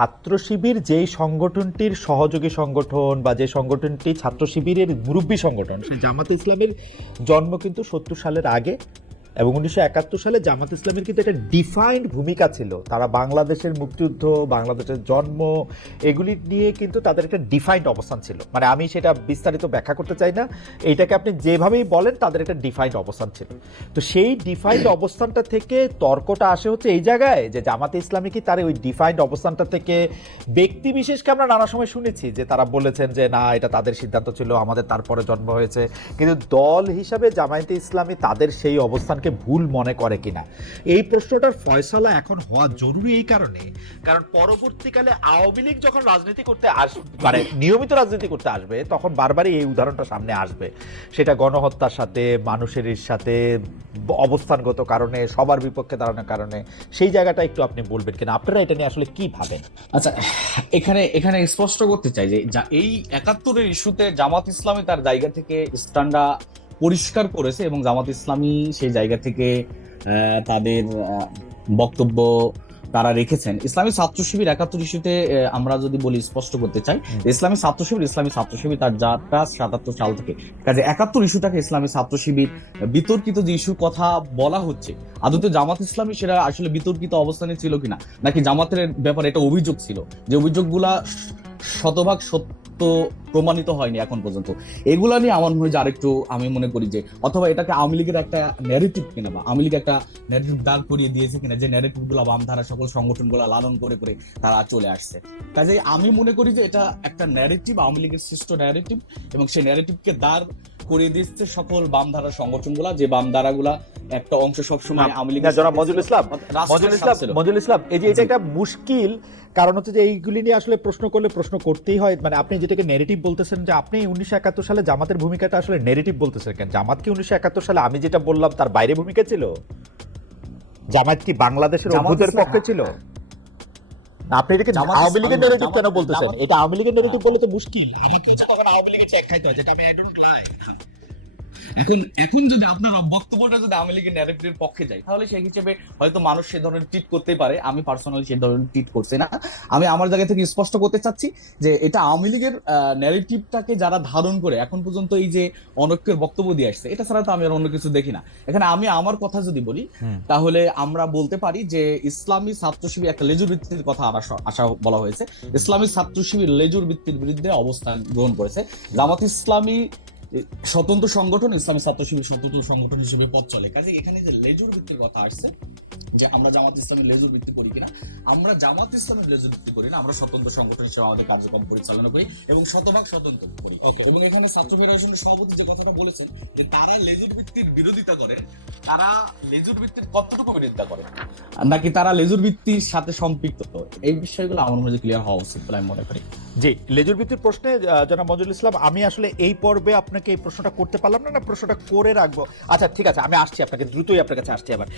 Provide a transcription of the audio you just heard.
ছাত্র শিবির যেই সংগঠনটির সহযোগী সংগঠন বা যে সংগঠনটি ছাত্র শিবিরের মুরব্বী সংগঠন, সেই জামাতে ইসলামের জন্ম কিন্তু সত্তর সালের আগে এবং উনিশশো একাত্তর সালে জামাত ইসলামের কিন্তু একটা ডিফাইন্ড ভূমিকা ছিল। তারা বাংলাদেশের মুক্তিযুদ্ধ, বাংলাদেশের জন্ম, এগুলি নিয়ে কিন্তু তাদের একটা ডিফাইন্ড অবস্থান ছিল। মানে আমি সেটা বিস্তারিত ব্যাখ্যা করতে চাই না। এইটাকে আপনি যেভাবেই বলেন, তাদের একটা ডিফাইন্ড অবস্থান ছিল। তো সেই ডিফাইন্ড অবস্থানটা থেকে তর্কটা আসে হচ্ছে এই জায়গায় যে জামাতে ইসলামী কি তার ওই ডিফাইন্ড অবস্থানটা থেকে ব্যক্তি বিশেষকে আমরা নানা সময় শুনেছি যে তারা বলেছেন যে, না, এটা তাদের সিদ্ধান্ত ছিল, আমাদের তারপরে জন্ম হয়েছে। কিন্তু দল হিসাবে জামায়াতে ইসলামী তাদের সেই অবস্থানকে ভুল মনে করে কিনা? এই প্রশ্নটার ফয়সালা এখন হওয়া জরুরি এই কারণে, কারণ পরবর্তীকালে আওয়ামী লীগ যখন রাজনীতি করতে আস মানে নিয়মিত রাজনীতি করতে আসবে, তখন বারবারই এই উদাহরণটা সামনে আসবে। সেটা গণহত্যার সাথে, মানুষের সাথে, অবস্থানগত কারণে, সবার বিপক্ষে দাঁড়ানোর কারণে, সেই জায়গাটা একটু আপনি বলবেন কিনা? আপনারা এটা নিয়ে আসলে কি ভাবেন? আচ্ছা এখানে এখানে স্পষ্ট করতে চাই যে এই একাত্তরের ইস্যুতে জামাত ইসলামী তার জায়গা থেকে স্ট্যান্ডা পরিষ্কার করেছে এবং জামাত ইসলামী সেই জায়গা থেকে তাদের বক্তব্য তারা রেখেছেন ইসলামী ছাত্র শিবির একাত্তর ইস্যুতে আমরা যদি বলি স্পষ্ট করতে চাই। ইসলামী ছাত্র শিবির ইসলামী ছাত্র শিবির তার যাত্রা সাতাত্তর সাল থেকে কাজে একাত্তর ইস্যুটাকে ইসলামী ছাত্র শিবির বিতর্কিত যে ইস্যুর কথা বলা হচ্ছে আদতে জামাত ইসলামী সেটা আসলে বিতর্কিত অবস্থানে ছিল কিনা নাকি জামাতের ব্যাপারে এটা অভিযোগ ছিল যে অভিযোগগুলা শতভাগ সত্য প্রমাণিত হয়নি এখন পর্যন্ত। এগুলা নিয়ে আমার মনে হয় যে আরেকটু আমি মনে করি যে, অথবা এটাকে আওয়ামী লীগের একটা ন্যারেটিভ কিনা বা আওয়ামী লীগ একটা ন্যারেটিভ দাঁড় করিয়ে দিয়েছে কিনা, যে ন্যারেটিভগুলা বামধারা সকল সংগঠনগুলো লালন করে করে তারা চলে আসছে। কাজে আমি মনে করি যে এটা একটা ন্যারেটিভ আওয়ামী লীগের সৃষ্ট ন্যারেটিভ এবং সেই ন্যারেটিভকে দাঁড় করিয়ে দিচ্ছে সকল বামধারা সংগঠনগুলা। যে বামধারাগুলা একটা অংশ সবসময় আওয়ামী না, লীগের জনাব মজুল ইসলাম মজুল ইসলাম মজুল ইসলাম এই যে এটা একটা মুশকিল কারণ হচ্ছে যে এইগুলি নিয়ে আসলে প্রশ্ন করলে প্রশ্ন করতেই হয়। মানে আপনি যেটাকে নেগেটিভ বলতেছেন যে আপনি উনিশশো একাত্তর সালে জামাতের ভূমিকাটা আসলে নেগেটিভ বলতেছেন কেন? জামাত কি উনিশশো একাত্তর সালে আমি যেটা বললাম তার বাইরে ভূমিকা ছিল? জামাত কি বাংলাদেশের জামাত অভ্যুদের পক্ষে ছিল? আপনি এটাকে আওয়ামী লীগের নেগেটিভ কেন বলতেছেন? এটা আওয়ামী লীগের নেগেটিভ বলে তো মুশকিল। আমাকে তখন আওয়ামী লীগের চেক খাইতে হয় যেটা আমি আই ডোন্ট লাইক এখন এখন যদি আপনার বক্তব্যটা যদি আওয়ামী লীগের ন্যারেটিভের পক্ষে যায় তাহলে সেই হিসেবে হয়তো মানুষ সে ধরনের ট্রিট করতেই পারে। আমি পার্সোনালি সেই ধরনের ট্রিট করছি না। আমি আমার জায়গা থেকে স্পষ্ট করতে চাচ্ছি যে এটা আওয়ামী লীগের ন্যারেটিভটাকে যারা ধারণ করে এখন পর্যন্ত এই যে অনৈক্যের বক্তব্য দিয়ে আসছে এটা ছাড়া তো আমি আর অন্য কিছু দেখি না। এখানে আমি আমার কথা যদি বলি তাহলে আমরা বলতে পারি যে ইসলামী ছাত্র শিবির একটা লেজুর ভিত্তির কথা আশা বলা হয়েছে। ইসলামী ছাত্র শিবির লেজুর ভিত্তির বিরুদ্ধে অবস্থান গ্রহণ করেছে। জামাত ইসলামী স্বতন্ত্র সংগঠন ইসলামী ছাত্র স্বতন্ত্র সংগঠন হিসেবে পথ চলে। কাজে এখানে যে লেজুর ভিত্তির কথা আসছে যে আমরা জামাত ইসলামের লেজুর ভিত্তি করি কিনা। আমরা জামাত ইসলামের লেজুর ভিত্তি করি না আমরা স্বতন্ত্র সংগঠন হিসেবে আমাদের কার্যক্রম পরিচালনা করি এবং শতভাগ স্বতন্ত্র করি। এবং এখানে ছাত্র ফেডারেশনের সভাপতি যে কথাটা বলেছেন যে তারা লেজুর ভিত্তির বিরোধিতা করে তারা লেজুর ভিত্তির কতটুকু বিরোধিতা করে? নাকি তারা লেজুর ভিত্তির সাথে সম্পৃক্ত? এই বিষয়গুলো আমার মধ্যে ক্লিয়ার হওয়া উচিত বলে আমি মনে করি। জি লেজুর ভিত্তির প্রশ্নে জনাব মজুল ইসলাম আমি আসলে এই পর্বে আপনাকে এই প্রশ্নটা করতে পারলাম না না প্রশ্নটা করে রাখব। আচ্ছা ঠিক আছে আমি আসছি আপনাকে দ্রুতই আপনার কাছে আসছি আবার।